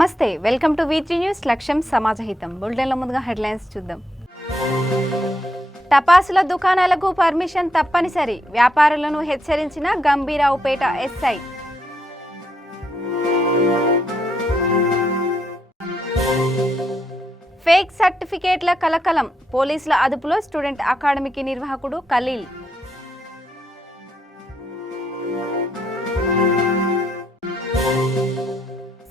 నమస్తే, welcome to V3 news. లక్ష్యం సమాజహితం. బులెటిన్ల ముందుగా హెడ్లైన్స్ చూద్దాం. టపాసుల దుకాణాలకు పర్మిషన్ తప్పనిసరి, వ్యాపారులను హెచ్చరించిన గంభీరావుపేట ఎస్ఐ. ఫేక్ సర్టిఫికేట్ల కలకలం, పోలీసుల అదుపులో స్టూడెంట్ అకాడమీకి నిర్వాహకుడు ఖలీల్.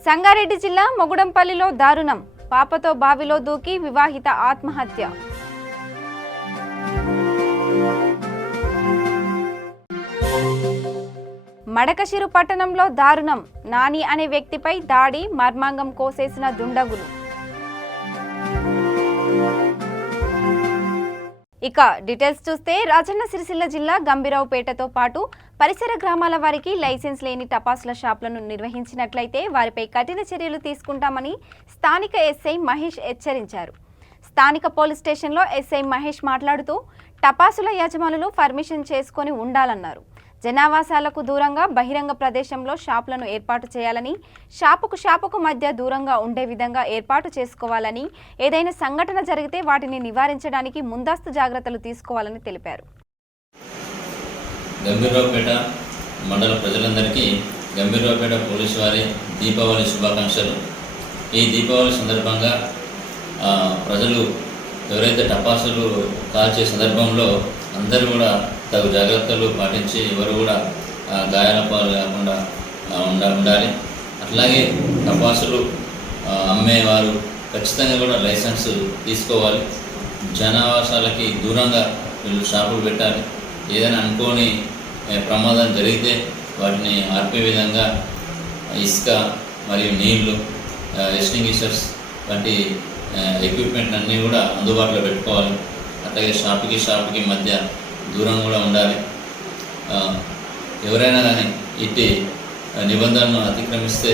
సంగారెడ్డి జిల్లా మొగుడంపల్లిలో దారుణం, పాపతో బావిలో దూకి వివాహిత ఆత్మహత్య. మడకశిరు పట్టణంలో దారుణం, నాని అనే వ్యక్తిపై దాడి, మర్మాంగం కోసేసిన దుండగులు. ఇక డీటెయిల్స్ చూస్తే, రాజన్న సిరిసిల్ల జిల్లా గంభీరావుపేటతో పాటు పరిసర గ్రామాల వారికి లైసెన్స్ లేని టపాసుల షాపులను నిర్వహించినట్లయితే వారిపై కఠిన చర్యలు తీసుకుంటామని స్థానిక ఎస్ఐ మహేష్ హెచ్చరించారు. స్థానిక పోలీస్ స్టేషన్లో ఎస్ఐ మహేష్ మాట్లాడుతూ, టపాసుల యజమానులు పర్మిషన్ చేసుకొని ఉండాలన్నారు. జనావాసాలకు దూరంగా బహిరంగ ప్రదేశంలో షాపులను ఏర్పాటు చేయాలని, షాపుకు మధ్య దూరంగా ఉండే విధంగా ఏర్పాటు చేసుకోవాలని, ఏదైనా సంఘటన జరిగితే వాటిని నివారించడానికి ముందస్తు జాగ్రత్తలు తీసుకోవాలని తెలిపారు. గంభీరావుపేట మండల ప్రజలందరికీ గంభీరావుపేట పోలీసు వారి దీపావళి శుభాకాంక్షలు. ఈ దీపావళి సందర్భంగా ప్రజలు ఎవరైతే టపాసులు కాల్చే సందర్భంలో అందరూ కూడా తగు జాగ్రత్తలు పాటించి ఎవరు కూడా గాయాల పాలు కాకుండా ఉండాలి. అట్లాగే టపాసులు అమ్మేవారు ఖచ్చితంగా కూడా లైసెన్స్ తీసుకోవాలి. జనావాసాలకి దూరంగా వీళ్ళు షాపులు పెట్టాలి. ఏదైనా అనుకోని ప్రమాదం జరిగితే వాటిని ఆర్పే విధంగా ఇసుక మరియు నీళ్లు, ఎక్స్టింగ్విషర్స్ వంటి ఎక్విప్మెంట్ అన్నీ కూడా అందుబాటులో పెట్టుకోవాలి. అట్లాగే షాపుకి మధ్య దూరం కూడా ఉండాలి. ఎవరైనా కానీ ఇట్టి నిబంధనలను అతిక్రమిస్తే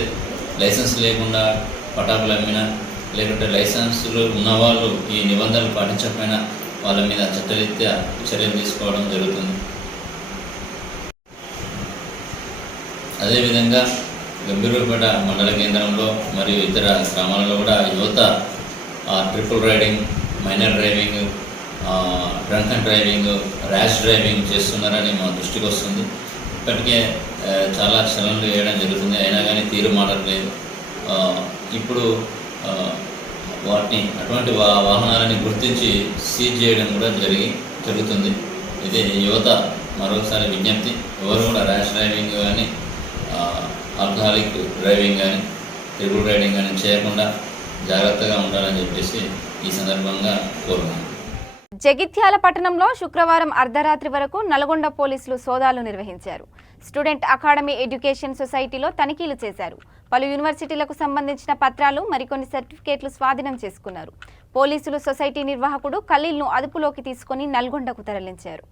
లైసెన్స్ లేకుండా పటాకులు అమ్మినా, లేకుంటే లైసెన్సులు ఉన్నవాళ్ళు ఈ నిబంధనలు పాటించకపోయినా వాళ్ళ మీద చట్టరీత్యా చర్యలు తీసుకోవడం జరుగుతుంది. అదేవిధంగా గంభీరావుపేట మండల కేంద్రంలో మరియు ఇతర గ్రామాలలో కూడా యువత triple riding, minor driving, drunk and driving, rash driving చేస్తున్నారని మా దృష్టికి వస్తుంది. ఇప్పటికే చాలా చలనలు వేయడం జరుగుతుంది, అయినా కానీ తీరు మారట్లేదు. ఇప్పుడు అటువంటి వాహనాలని గుర్తించి సీజ్ చేయడం కూడా జరుగుతుంది. ఇది యువత మరొకసారి విజ్ఞప్తి, ఎవరు కూడా ర్యాష్ డ్రైవింగ్ కానీ, ఆల్కహాలిక్ డ్రైవింగ్ కానీ, ట్రిపుల్ రైడింగ్ కానీ చేయకుండా జాగ్రత్తగా ఉండాలని చెప్పేసి ఈ సందర్భంగా కోరుతున్నాను. జగిత్యాల పట్టణంలో శుక్రవారం అర్ధరాత్రి వరకు నల్గొండ పోలీసులు సోదాలు నిర్వహించారు. స్టూడెంట్ అకాడమీ ఎడ్యుకేషన్ సొసైటీలో తనిఖీలు చేశారు. పలు యూనివర్సిటీలకు సంబంధించిన పత్రాలు, మరికొన్ని సర్టిఫికేట్లు స్వాధీనం చేసుకున్నారు. పోలీసులు సొసైటీ నిర్వాహకుడు ఖలీల్ను అదుపులోకి తీసుకుని నల్గొండకు తరలించారు.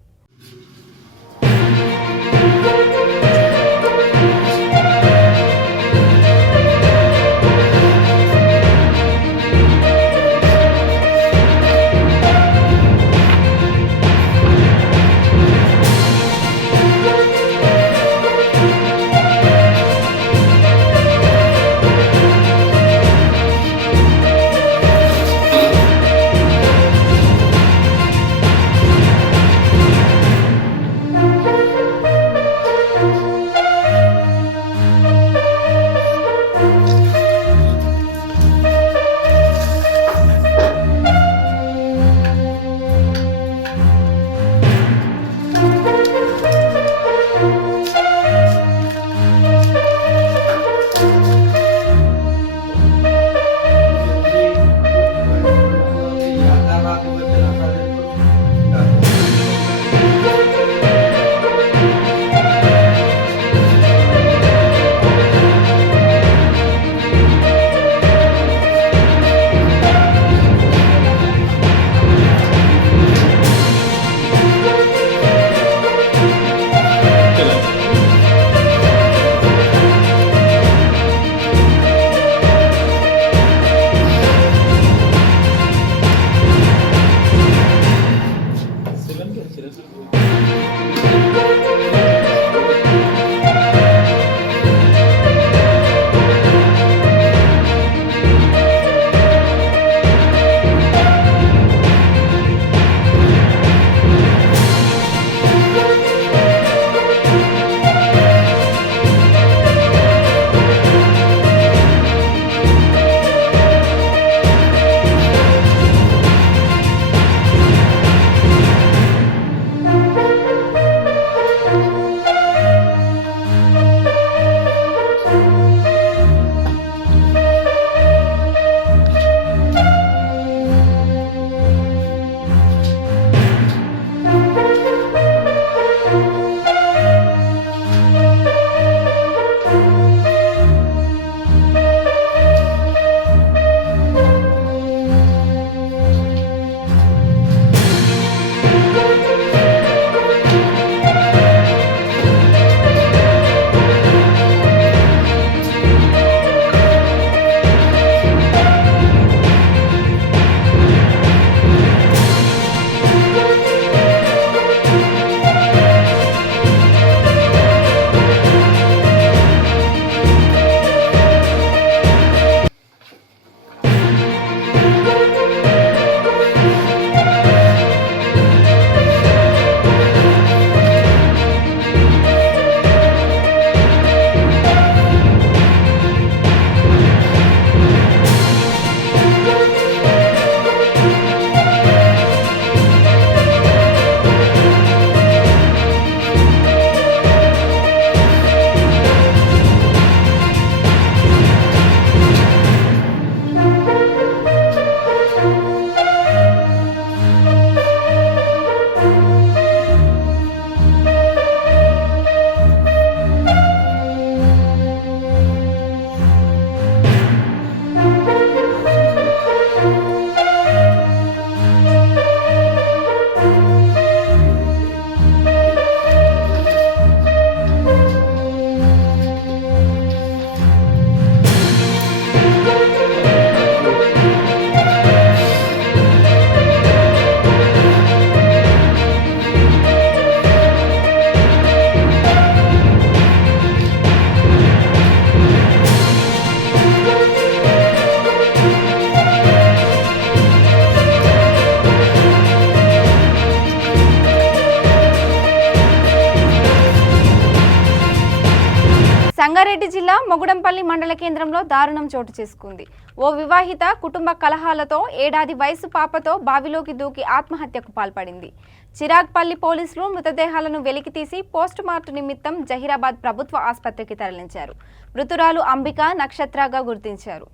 సంగారెడ్డి జిల్లా మొగుడంపల్లి మండల కేంద్రంలో దారుణం చోటు చేసుకుంది. ఓ వివాహిత కుటుంబ కలహాలతో ఏడాది వయసు పాపతో బావిలోకి దూకి ఆత్మహత్యకు పాల్పడింది. చిరాగ్పల్లి పోలీసులు మృతదేహాలను వెలికితీసి పోస్టుమార్టం నిమిత్తం జహీరాబాద్ ప్రభుత్వ ఆసుపత్రికి తరలించారు. మృతురాలు అంబిక నక్షత్రగా గుర్తించారు.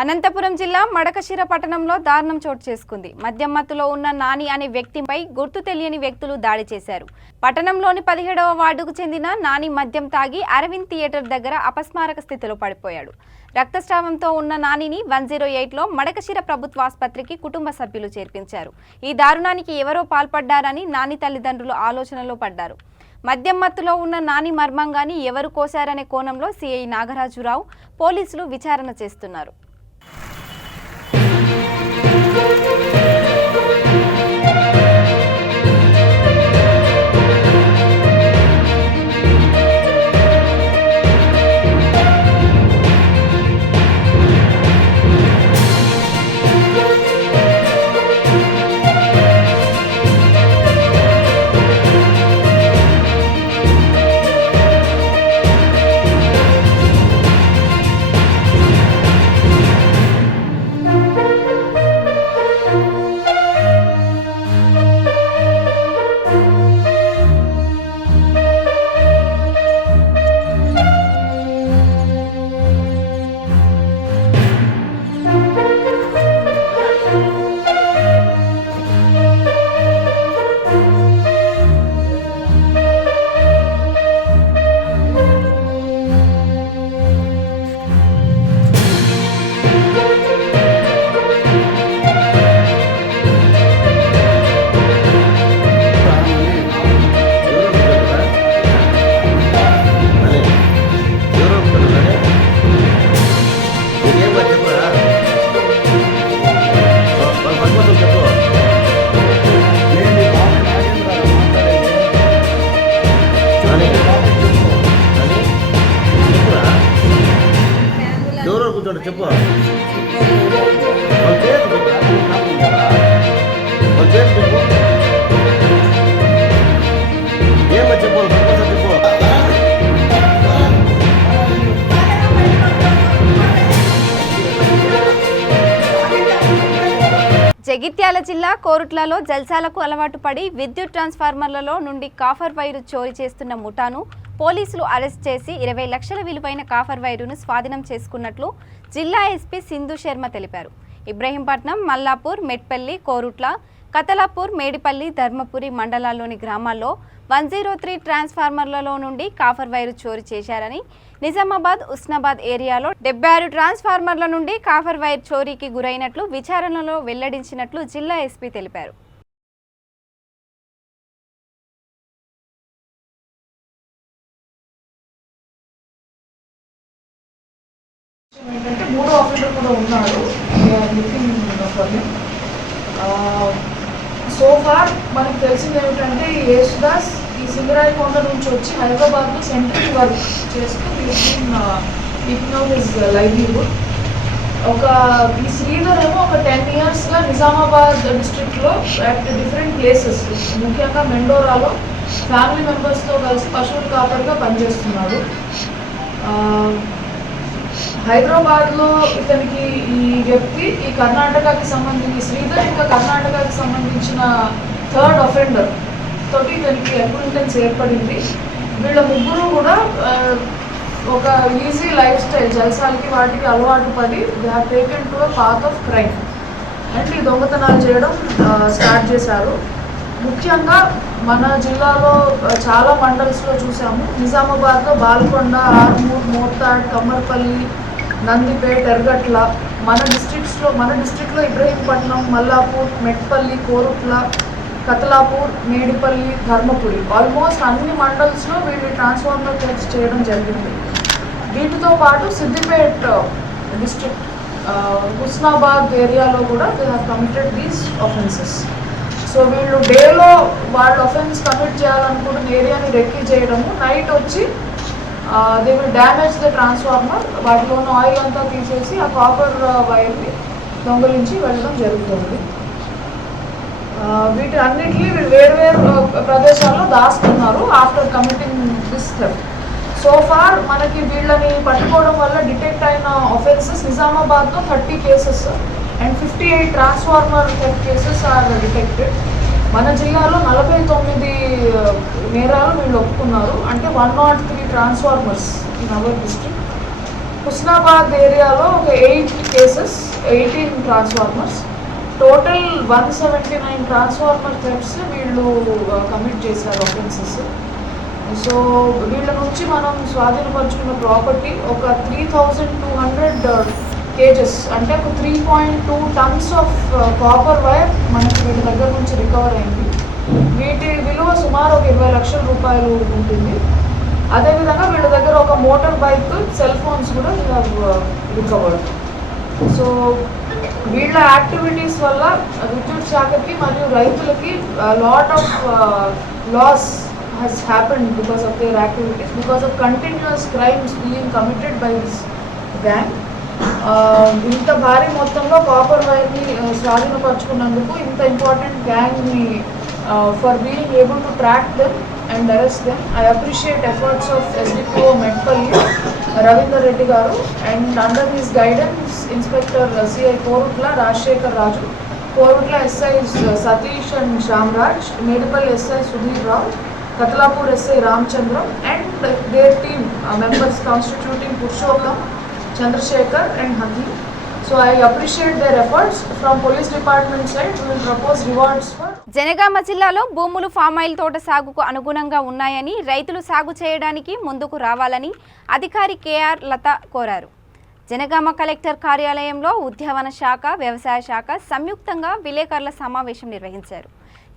అనంతపురం జిల్లా మడకశిర పట్టణంలో దారుణం చోటు చేసుకుంది. మద్యం మత్తులో ఉన్న నాని అనే వ్యక్తిపై గుర్తు తెలియని వ్యక్తులు దాడి చేశారు. పట్టణంలోని 17వ వార్డుకు చెందిన నాని మద్యం తాగి అరవింద్ థియేటర్ దగ్గర అపస్మారక స్థితిలో పడిపోయాడు. రక్తస్రావంతో ఉన్న నానిని 108లో మడకశిర ప్రభుత్వ ఆసుపత్రికి కుటుంబ సభ్యులు చేర్పించారు. ఈ దారుణానికి ఎవరో పాల్పడ్డారని నాని తల్లిదండ్రులు ఆలోచనలో పడ్డారు. మద్యం మత్తులో ఉన్న నాని మర్మంగాని ఎవరు కోశారనే కోణంలో సిఐ నాగరాజురావు పోలీసులు విచారణ చేస్తున్నారు. చెప్పు ఏమో చెప్పు చెప్పు. జగిత్యాల జిల్లా కోరుట్లలో జల్సాలకు అలవాటు పడి విద్యుత్ ట్రాన్స్ఫార్మర్లలో నుండి కాఫర్ వైరు చోరీ చేస్తున్న ముఠాను పోలీసులు అరెస్ట్ చేసి 20 లక్షల విలువైన కాఫర్ వైరును స్వాధీనం చేసుకున్నట్లు జిల్లా ఎస్పీ సింధు శర్మ తెలిపారు. ఇబ్రహీంపట్నం, మల్లాపూర్, మెట్పల్లి, కోరుట్ల, కతలాపూర్, మేడిపల్లి, ధర్మపురి మండలాల్లోని గ్రామాల్లో 103 ట్రాన్స్ఫార్మర్లలో నుండి కాపర్ వైరు చోరీ చేశారని, నిజామాబాద్, ఉస్నాబాద్ ఏరియాలో 76 ట్రాన్స్ఫార్మర్ల నుండి కాపర్ వైర్ చోరీకి గురైనట్లు విచారణలో వెల్లడించినట్లు జిల్లా ఎస్పీ తెలిపారు. ఏంటంటే మూడో ఆఫీసర్ కూడా ఉన్నాడు. సో ఫార్ మనకు తెలిసింది ఏమిటంటే ఈ యేసుదాస్ ఈ సింగరాయకొండ నుంచి వచ్చి హైదరాబాద్లో సెంట్రల్ వర్క్ చేస్తూ కీపింగ్ అవుట్ హిస్ లైవ్లీహుడ్. ఈ శ్రీధర్ ఏమో ఒక 10 yearsగా నిజామాబాద్ డిస్ట్రిక్ట్లో అట్ డిఫరెంట్ ప్లేసెస్, ముఖ్యంగా మెండోరాలో ఫ్యామిలీ మెంబర్స్తో కలిసి పశువుల కాపరిగా పనిచేస్తున్నాడు. హైదరాబాద్లో ఇతనికి ఈ వ్యక్తి ఈ కర్ణాటకకి సంబంధించి శ్రీధర్ ఇంకా కర్ణాటకకి సంబంధించిన 3rd offender తోటి ఇతనికి అక్వింటెన్స్ ఏర్పడింది. వీళ్ళ ముగ్గురు కూడా ఒక ఈజీ లైఫ్ స్టైల్, జల్సాలకి వాటికి అలవాటు పడి they have taken to a path of crime అంటే ఈ దొంగతనాలు చేయడం స్టార్ట్ చేశారు. ముఖ్యంగా మన జిల్లాలో చాలా మండల్స్లో చూసాము. నిజామాబాద్లో బాల్కొండ, ఆర్మూర్, మోర్తాడ్, కమ్మర్పల్లి, నందిపేట్, ఎర్గట్ల, మన డిస్ట్రిక్ట్లో ఇబ్రహీంపట్నం, మల్లాపూర్, మెట్పల్లి, కోరుట్ల, కతలాపూర్, మేడిపల్లి, ధర్మపురి, ఆల్మోస్ట్ అన్ని మండల్స్లో వీళ్ళు ట్రాన్స్ఫార్మర్ థెఫ్ట్స్ చేయడం జరిగింది. వీటితో పాటు సిద్దిపేట్ డిస్ట్రిక్ట్, హుస్నాబాద్ ఏరియాలో కూడా they have committed these offences. So వీళ్ళు డేలో వాళ్ళు ఆఫెన్స్ కమిట్ చేయాలనుకుంటున్న ఏరియాని రెక్కీ చేయడము, నైట్ వచ్చి they will damage the transformer, వాటిలోని ఆయిల్ అంతా తీసేసి ఆ కాపర్ వైర్ని దొంగలించి వెళ్ళడం జరుగుతుంది. వీటి అన్నిటినీ వీళ్ళు వేరు ప్రదేశాల్లో దాస్తున్నారు after committing this theft. So far మనకి వీళ్ళని పట్టుకోవడం వల్ల డిటెక్ట్ అయిన ఆఫెన్సెస్ నిజామాబాద్లో 30 cases and 58 transformer theft cases are detected. మన జిల్లాలో 49 నేరాలు వీళ్ళు ఒప్పుకున్నారు, అంటే 103 transformers in our district. Husnabad ఏరియాలో ఒక 8 cases, 18 transformers, total 179 transformer thefts వీళ్ళు కమిట్ చేశారు ఆఫెన్సెస్. సో వీళ్ళ నుంచి మనం స్వాధీనపరుచుకున్న ప్రాపర్టీ ఒక 3200 kgs అంటే ఒక 3.2 tons ఆఫ్ కాపర్ వైర్ మనకి వీళ్ళ దగ్గర నుంచి రికవర్ అయింది. వీటి విలువ సుమారు ఒక 20 లక్షల రూపాయలు ఉంటుంది. అదేవిధంగా వీళ్ళ దగ్గర ఒక మోటార్ బైక్, సెల్ ఫోన్స్ కూడా రికవర్డ్. సో వీళ్ళ యాక్టివిటీస్ వల్ల విద్యుత్ శాఖకి మరియు రైతులకి lot of loss has happened because of their activities, because of continuous crimes being committed by this gang. ఇంత భారీ మొత్తంలో కాపర్ వైర్ని స్వాధీనపరుచుకున్నందుకు, ఇంత ఇంపార్టెంట్ గ్యాంగ్ని for being able to track them and arrest them, I appreciate efforts of SDPO Metpalli Ravinder Reddy garu and under his guidance inspector CI Korutla Rajasekhar Raju, Korutla SI Satish and Shyamraj, Medipalli SI Sudhir Rao, Kathalapur SI Ramachandram and their team members constituting Purushottam, Chandrasekhar and Hakim. So I appreciate their efforts. From police department side, we will propose rewards for. Jangaon జిల్లాలో భూములు palm oil తోట సాగుకు అనుగుణంగా ఉన్నాయని, రైతులు సాగు చేయడానికి ముందుకు రావాలని అధికారి KR లత కోరారు. జనగామ కలెక్టర్ కార్యాలయంలో ఉద్యానవన శాఖ, వ్యవసాయ శాఖ సంయుక్తంగా విలేకరుల సమావేశం నిర్వహించారు.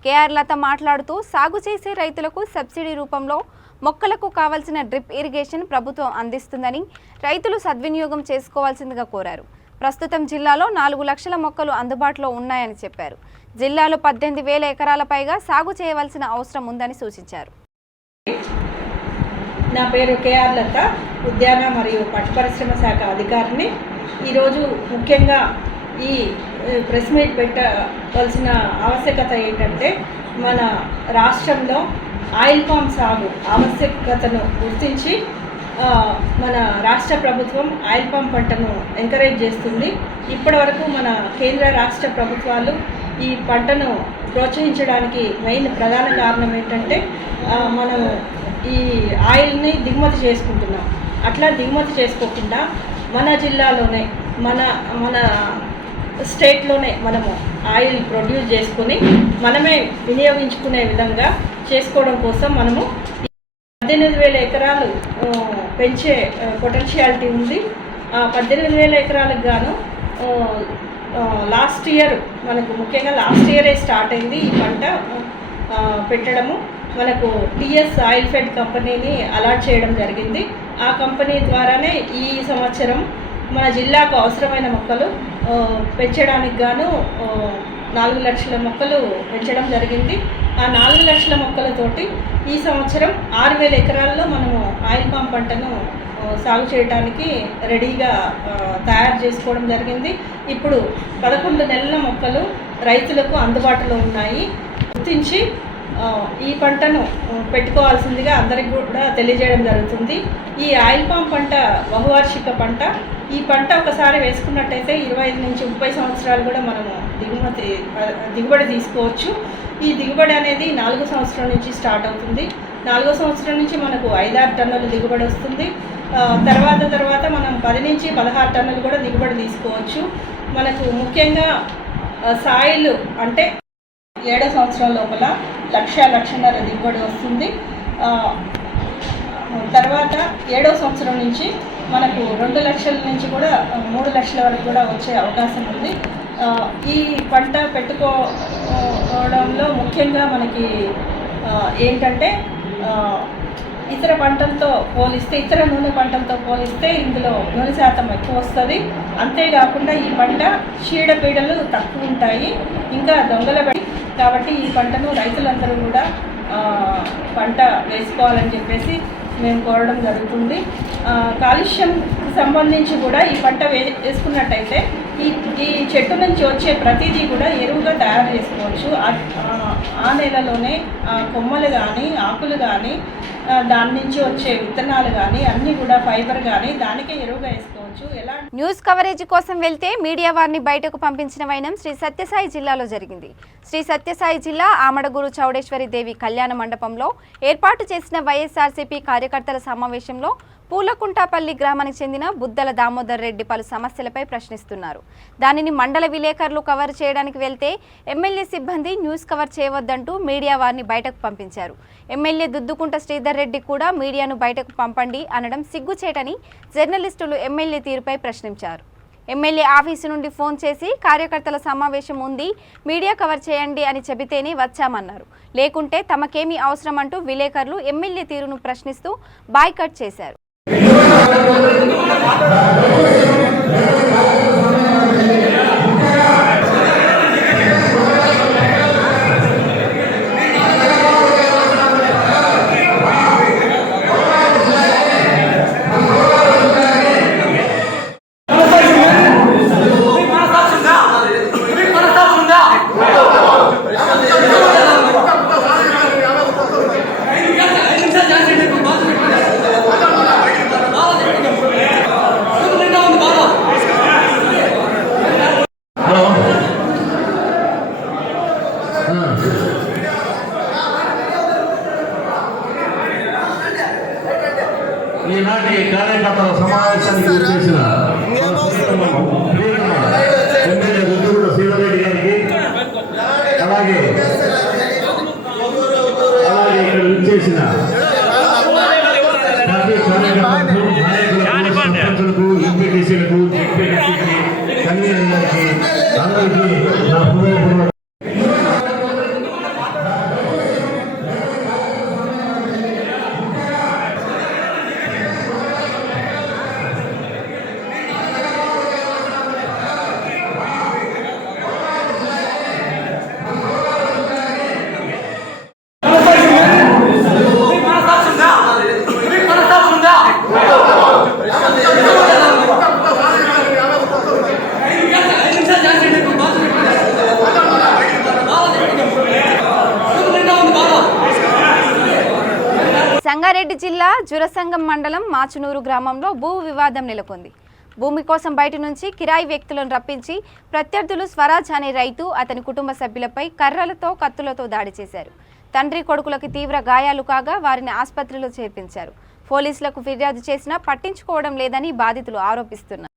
KR లత మాట్లాడుతూ సాగు చేసే రైతులకు సబ్సిడీ రూపంలో మొక్కలకు కావాల్సిన డ్రిప్ ఇరిగేషన్ ప్రభుత్వం అందిస్తుందని రైతులు సద్వినియోగం చేసుకోవాల్సిందిగా కోరారు. ప్రస్తుతం జిల్లాలో 4 లక్షల మొక్కలు అందుబాటులో ఉన్నాయని చెప్పారు. జిల్లాలో 18,000 ఎకరాల పైగా సాగు చేయవలసిన అవసరం ఉందని సూచించారు. నా పేరు KR లత, ఉద్యాన మరియు పట్టు పరిశ్రమ శాఖ అధికారిని. ఈరోజు ముఖ్యంగా ఈ ప్రెస్ మీట్ పెట్టవలసిన ఆవశ్యకత ఏంటంటే, మన రాష్ట్రంలో ఆయిల్ పామ్ సాగు ఆవశ్యకతను గుర్తించి మన రాష్ట్ర ప్రభుత్వం ఆయిల్ పామ్ పంటను ఎంకరేజ్ చేస్తుంది. ఇప్పటివరకు మన కేంద్ర రాష్ట్ర ప్రభుత్వాలు ఈ పంటను ప్రోత్సహించడానికి మెయిన్ ప్రధాన కారణం ఏంటంటే, మనం ఈ ఆయిల్ని దిగుమతి చేసుకుంటున్నాం. అట్లా దిగుమతి చేసుకోకుండా మన జిల్లాలోనే మన స్టేట్లోనే మనము ఆయిల్ ప్రొడ్యూస్ చేసుకుని మనమే వినియోగించుకునే విధంగా చేసుకోవడం కోసం మనము 18,000 ఎకరాలు పెంచే పొటెన్షియాలిటీ ఉంది. 18,000 ఎకరాలకు గాను లాస్ట్ ఇయర్ మనకు ముఖ్యంగా లాస్ట్ ఇయరే స్టార్ట్ అయింది ఈ పంట పెట్టడము. మనకు టీఎస్ ఆయిల్ ఫెడ్ కంపెనీని అలాట్ చేయడం జరిగింది. ఆ కంపెనీ ద్వారానే ఈ సంవత్సరం మన జిల్లాకు అవసరమైన మొక్కలు పెంచడానికి గాను 4 లక్షల మొక్కలు పెంచడం జరిగింది. ఆ 4 లక్షల మొక్కలతోటి ఈ సంవత్సరం 6,000 ఎకరాల్లో మనము ఆయిల్ పామ్ పంటను సాగు చేయడానికి రెడీగా తయారు చేసుకోవడం జరిగింది. ఇప్పుడు 11 నెలల మొక్కలు రైతులకు అందుబాటులో ఉన్నాయి. గుర్తించి ఈ పంటను పెట్టుకోవాల్సిందిగా అందరికీ కూడా తెలియజేయడం జరుగుతుంది. ఈ ఆయిల్ పామ్ పంట బహువార్షిక పంట. ఈ పంట ఒకసారి వేసుకున్నట్టయితే 25 నుంచి 30 సంవత్సరాలు కూడా మనము దిగుబడి తీసుకోవచ్చు. ఈ దిగుబడి అనేది 4వ సంవత్సరం నుంచి స్టార్ట్ అవుతుంది. 4వ సంవత్సరం నుంచి మనకు 5-6 టన్నుల దిగుబడి వస్తుంది. తర్వాత మనం 10 నుంచి 16 టన్నులు కూడా దిగుబడి తీసుకోవచ్చు. మనకు ముఖ్యంగా సాయిల్ అంటే 7వ సంవత్సరం లోపల 1,00,000-1,50,000 దిగుబడి వస్తుంది. తర్వాత 7వ సంవత్సరం నుంచి మనకు 2 లక్షల నుంచి కూడా 3 లక్షల వరకు కూడా వచ్చే అవకాశం ఉంది. ఈ పంట పెట్టుకోవడంలో ముఖ్యంగా మనకి ఏంటంటే ఇతర పంటలతో పోలిస్తే, ఇతర నూనె పంటలతో పోలిస్తే ఇందులో నూనె శాతం ఎక్కువ వస్తుంది. అంతేకాకుండా ఈ పంట చీడపీడలు తక్కువ ఉంటాయి, ఇంకా దొంగల బడి. కాబట్టి ఈ పంటను రైతులందరూ కూడా పంట వేసుకోవాలని చెప్పేసి మేము కోరడం జరుగుతుంది. కాలుష్యంకి సంబంధించి కూడా ఈ పంట వేసుకున్నట్టయితే ఈ చెట్టు నుంచి వచ్చే ప్రతిదీ కూడా ఎరువుగా తయారు చేసుకోవచ్చు. ఆ నెలలోనే కొమ్మలు కానీ ఆకులు కానీ దాని నుంచి వచ్చే విత్తనాలు కానీ అన్నీ కూడా ఫైబర్ కానీ దానికే ఎరువుగా వేసుకోవచ్చు. న్యూస్ కవరేజ్ కోసం వెళ్తే మీడియా వారిని బయటకు పంపించిన వైనం శ్రీ సత్యసాయి జిల్లాలో జరిగింది. శ్రీ సత్యసాయి జిల్లా ఆమడగూరు చౌడేశ్వరి దేవి కళ్యాణ మండపంలో ఏర్పాటు చేసిన వైఎస్ఆర్సీపీ కార్యకర్తల సమావేశంలో పూలకుంటాపల్లి గ్రామానికి చెందిన బుద్దల దామోదర్ రెడ్డి పలు సమస్యలపై ప్రశ్నిస్తున్నారు. దానిని మండల విలేకరులు కవర్ చేయడానికి వెళ్తే ఎమ్మెల్యే సిబ్బంది న్యూస్ కవర్ చేయవద్దంటూ మీడియా వారిని బయటకు పంపించారు. ఎమ్మెల్యే దుద్దుకుంట శ్రీధర్ రెడ్డి కూడా మీడియాను బయటకు పంపండి అనడం సిగ్గుచేటని జర్నలిస్టులు ఎమ్మెల్యే తీరుపై ప్రశ్నించారు. ఎమ్మెల్యే ఆఫీసు నుండి ఫోన్ చేసి కార్యకర్తల సమావేశం ఉంది, మీడియా కవర్ చేయండి అని చెబితేనే వచ్చామన్నారు. లేకుంటే తమకేమీ అవసరం అంటూ విలేకరులు ఎమ్మెల్యే తీరును ప్రశ్నిస్తూ బాయ్కట్ చేశారు. ఈనాటి కార్యకర్తల సమావేశానికి చేసిన ఎమ్మెల్యే దుద్దుకుంట శ్రీధర్ రెడ్డి గారికి, అలాగే ఇక్కడ చేసిన నాయకులకు, ఎంపీటీసీలకు, జెడ్పీటీసీకి, కన్వీనర్లకి అందరికీ నా హృదయపూర్వక సంగారెడ్డి జిల్లా జురసంగం మండలం మాచునూరు గ్రామంలో భూ వివాదం నెలకొంది. భూమి కోసం బయట నుంచి కిరాయి వ్యక్తులను రప్పించి ప్రత్యర్థులు స్వరాజ్ అనే రైతు, అతని కుటుంబ సభ్యులపై కర్రలతో, కత్తులతో దాడి చేశారు. తండ్రి కొడుకులకు తీవ్ర గాయాలు కాగా వారిని ఆసుపత్రిలో చేర్పించారు. పోలీసులకు ఫిర్యాదు చేసినా పట్టించుకోవడం లేదని బాధితులు ఆరోపిస్తున్నారు.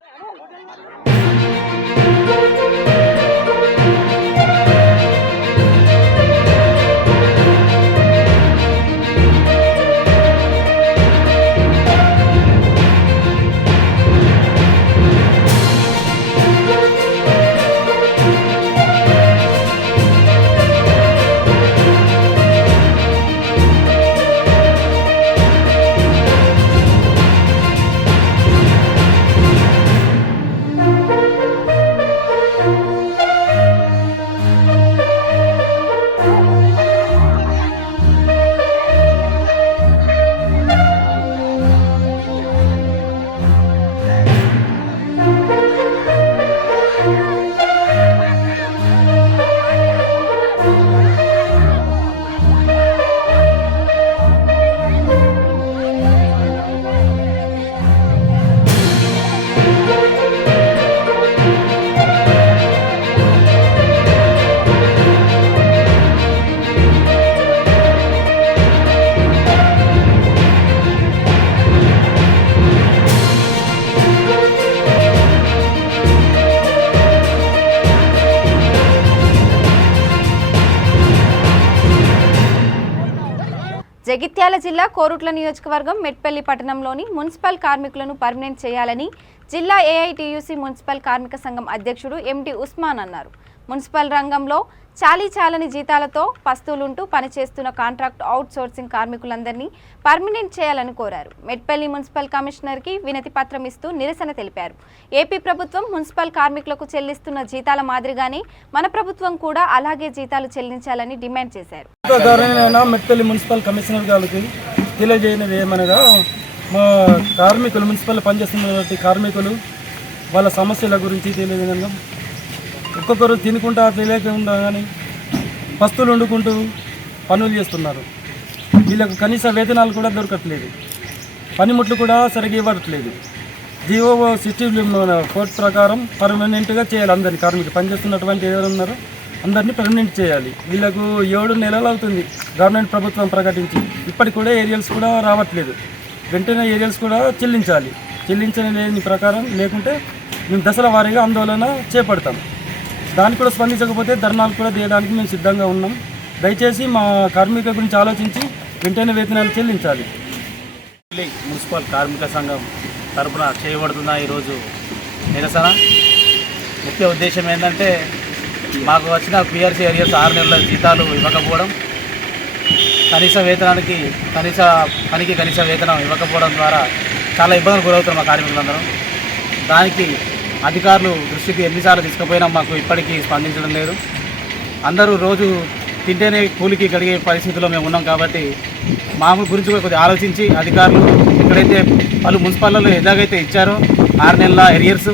జగిత్యాల జిల్లా కోరుట్ల నియోజకవర్గం మెట్పల్లి పట్టణంలోని మున్సిపల్ కార్మికులను పర్మనెంట్ చేయాలని జిల్లా ఏఐటియుసి మున్సిపల్ కార్మిక సంఘం అధ్యక్షుడు ఎండి ఉస్మాన్ అన్నారు. మున్సిపల్ రంగంలో చాలీచాలని జీతాలతో పస్తులుంటూ పనిచేస్తున్న కాంట్రాక్ట్ అవుట్ సోర్సింగ్ కార్మికులందరినీ పర్మనెంట్ చేయాలని కోరారు. మెట్పల్లి మున్సిపల్ కమిషనర్కి వినతి పత్రం ఇస్తూ నిరసన తెలిపారు. ఏపీ ప్రభుత్వం మున్సిపల్ కార్మికులకు చెల్లిస్తున్న జీతాల మాదిరిగానే మన ప్రభుత్వం కూడా అలాగే జీతాలు చెల్లించాలని డిమాండ్ చేశారు. మెట్పల్లి మున్సిపల్ కమిషనర్ గారికి తెలియజేయనిది ఏమనగా, మా కార్మికులు మున్సిపల్ పనిచేస్తున్నటువంటి కార్మికులు వాళ్ళ సమస్యల గురించి తెలియజేయగా, ఒక్కొక్కరు తినుకుంటా తెలియకుండా కానీ పస్తులు వండుకుంటూ పనులు చేస్తున్నారు. వీళ్ళకు కనీస వేతనాలు కూడా దొరకట్లేదు, పనిముట్లు కూడా సరిగ్గా ఇవ్వట్లేదు. జియో 64 ప్రకారం పర్మనెంట్గా చేయాలి. అందరినీ కార్మికులు పనిచేస్తున్నటువంటి ఎవరు ఉన్నారో అందరినీ పర్మనెంట్ చేయాలి. వీళ్ళకు 7 నెలలు అవుతుంది గవర్నమెంట్ ప్రభుత్వం ప్రకటించి, ఇప్పటికి కూడా ఏరియల్స్ కూడా రావట్లేదు. వెంటనే ఏరియల్స్ కూడా చెల్లించలేని ప్రకారం లేకుంటే మేము దశల వారీగా ఆందోళన చేపడతాం. దానికి కూడా స్పందించకపోతే ధర్నాలు కూడా చేయడానికి మేము సిద్ధంగా ఉన్నాం. దయచేసి మా కార్మికుల గురించి ఆలోచించి వెంటనే వేతనాలు చెల్లించాలి. మున్సిపల్ కార్మిక సంఘం తరఫున చేయబడుతున్న ఈరోజు నిరసన ముఖ్య ఉద్దేశం ఏంటంటే, మాకు వచ్చిన పిఆర్సీ ఏరియాస్ 6 నెలల జీతాలు ఇవ్వకపోవడం, కనీస పనికి కనీస వేతనం ఇవ్వకపోవడం ద్వారా చాలా ఇబ్బందులు గురవుతారు మా కార్మికులందరం. దానికి అధికారులు దృష్టికి ఎన్నిసార్లు తీసుకుపోయినా మాకు ఇప్పటికీ స్పందించడం లేదు. అందరూ రోజు తింటేనే కూలికి గడిగే పరిస్థితిలో మేము ఉన్నాం. కాబట్టి మామూలు గురించి కూడా కొద్దిగా ఆలోచించి అధికారులు ఎక్కడైతే వాళ్ళు మున్సిపాల్లో ఎలాగైతే ఇచ్చారో 6 నెలల ఎరియర్స్,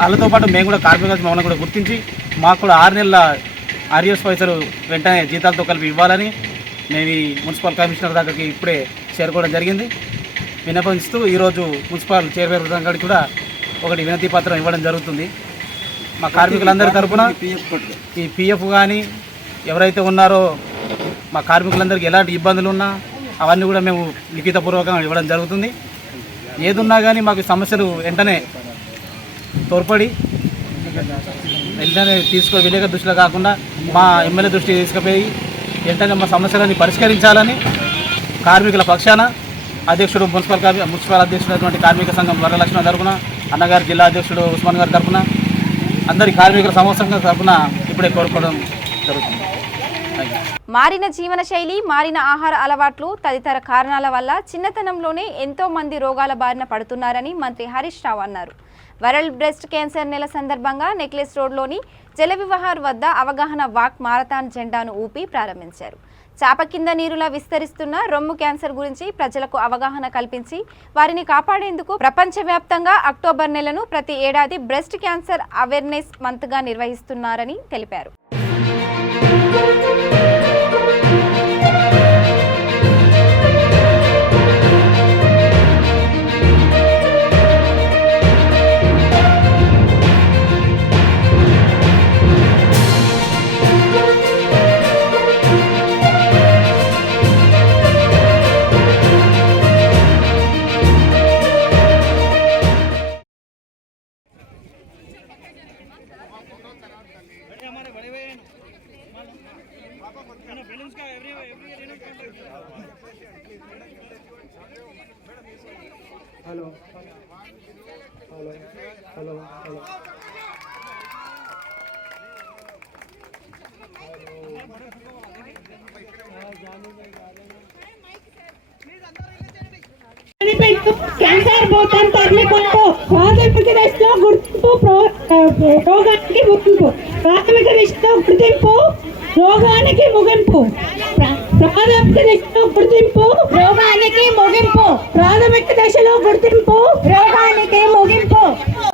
వాళ్ళతో పాటు మేము కూడా కార్మిక మమ్మల్ని కూడా గుర్తించి మాకు కూడా 6 నెలల అరియర్స్ పైసలు వెంటనే జీతాలతో కలిపి ఇవ్వాలని మేము ఈ మున్సిపల్ కమిషనర్ దగ్గరికి ఇప్పుడే చేరుకోవడం జరిగింది. విన్నపిస్తూ ఈరోజు మున్సిపల్ చైర్మన్ గారికి కూడా ఒకటి వినతి పత్రం ఇవ్వడం జరుగుతుంది. మా కార్మికులందరి తరఫున ఈ పిఎఫ్ కానీ ఎవరైతే ఉన్నారో మా కార్మికులందరికీ ఎలాంటి ఇబ్బందులు ఉన్నా అవన్నీ కూడా మేము లిఖితపూర్వకంగా ఇవ్వడం జరుగుతుంది. ఏదున్నా కానీ మాకు సమస్యలు వెంటనే తోడ్పడి వెంటనే విలేక దృష్టిలో కాకుండా మా ఎమ్మెల్యే దృష్టికి తీసుకుపోయి వెంటనే మా సమస్యలని పరిష్కరించాలని కార్మికుల పక్షాన అధ్యక్షుడు మున్సిపల్ అధ్యక్షుడు కార్మిక సంఘం వరలక్ష్మణ తరఫున, అన్నగారు జిల్లా అధ్యక్షుడు ఉస్మాన్ గారి తరఫున, అందరి కార్మికుల సమస్యల తరఫున ఇప్పుడే కోరుకోవడం జరుగుతుంది. మారిన జీవన శైలి, మారిన ఆహార అలవాట్లు తదితర కారణాల వల్ల చిన్నతనంలోనే ఎంతో మంది రోగాల బారిన పడుతున్నారని మంత్రి హరీష్ రావు అన్నారు. వరల్డ్ బ్రెస్ట్ క్యాన్సర్ నెల సందర్భంగా నెక్లెస్ రోడ్లోని జలవిహార్ వద్ద అవగాహన వాక్ మారథాన్ జెండాను ఊపి ప్రారంభించారు. చాప కింద నీరులా విస్తరిస్తున్న రొమ్ము క్యాన్సర్ గురించి ప్రజలకు అవగాహన కల్పించి వారిని కాపాడేందుకు ప్రపంచవ్యాప్తంగా అక్టోబర్ నెలను ప్రతి ఏడాది బ్రెస్ట్ క్యాన్సర్ అవేర్నెస్ మంత్గా నిర్వహిస్తున్నారని తెలిపారు. క్యాన్సర్ భూతం కార్మికులకు ప్రాథమిక దశలో గుర్తింపు, రోగానికి ముగింపు. ప్రాథమిక దశలో గుర్తింపు, రోగానికి ముగింపు. ప్రాథమిక దశలో గుర్తింపు, రోగానికి ముగింపు. ప్రాథమిక దశలో గుర్తింపు, రోగానికి ముగింపు.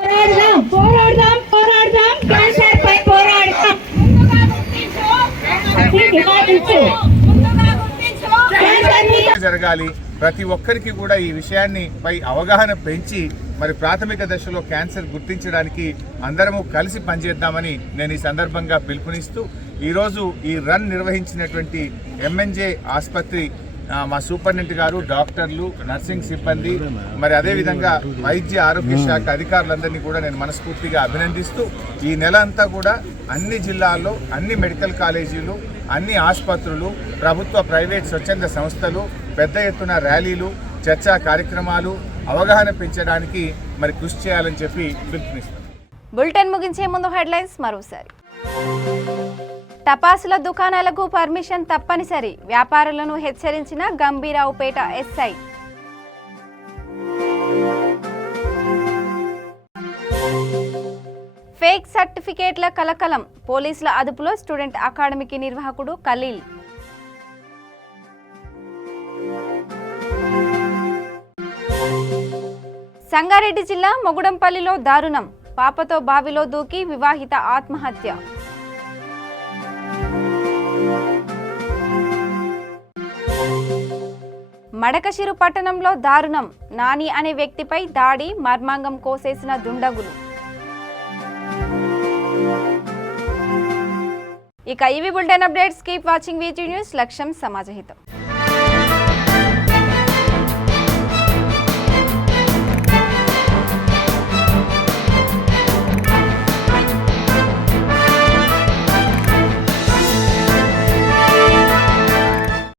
పోరాడదాం పోరాడదాం పోరాడదాం క్యాన్సర్ పై పోరాడదాం. జరగాలి. ప్రతి ఒక్కరికి కూడా ఈ విషయాన్ని పై అవగాహన పెంచి మరి ప్రాథమిక దశలో క్యాన్సర్ గుర్తించడానికి అందరము కలిసి పనిచేద్దామని నేను ఈ సందర్భంగా పిలుపునిస్తూ ఈరోజు ఈ రన్ నిర్వహించినటువంటి ఎంఎన్జే ఆసుపత్రి మా సూపరింటెండెంట్ గారు, డాక్టర్లు, నర్సింగ్ సిబ్బంది, మరి అదేవిధంగా వైద్య ఆరోగ్య శాఖ అధికారులందరినీ కూడా నేను మనస్ఫూర్తిగా అభినందిస్తూ ఈ నెల అంతా కూడా అన్ని జిల్లాల్లో అన్ని మెడికల్ కాలేజీలు అన్ని ఆసుపత్రులు, ప్రభుత్వ ప్రైవేట్ స్వచ్ఛంద సంస్థలు పెద్ద ఎత్తున ర్యాలీలు, చర్చా కార్యక్రమాలు, అవగాహన పెంచడానికి మరి కృషి చేయాలని చెప్పి పిలుపునిస్తాం. బులెటిన్ ముగించే ముందు హెడ్లైన్స్ మరోసారి. టపాసుల దుకాణాలకు పర్మిషన్ తప్పనిసరి, వ్యాపారులను హెచ్చరించిన గంభీరావుపేట ఎస్ఐ. ఫేక్ సర్టిఫికేట్ల కలకలం, పోలీసుల అదుపులో స్టూడెంట్ అకాడమీకి నిర్వాహకుడు ఖలీల్. సంగారెడ్డి జిల్లా మొగుడంపల్లిలో దారుణం, పాపతో బావిలో దూకి వివాహిత ఆత్మహత్య. మడకశిరు పట్టణంలో దారుణం, నాని అనే వ్యక్తిపై దాడి, మర్మాంగం కోసేసిన దుండగులు. ఇక ఇవి bulletin updates. Keep watching వీటీ news. లక్ష్యం సమాజహితం.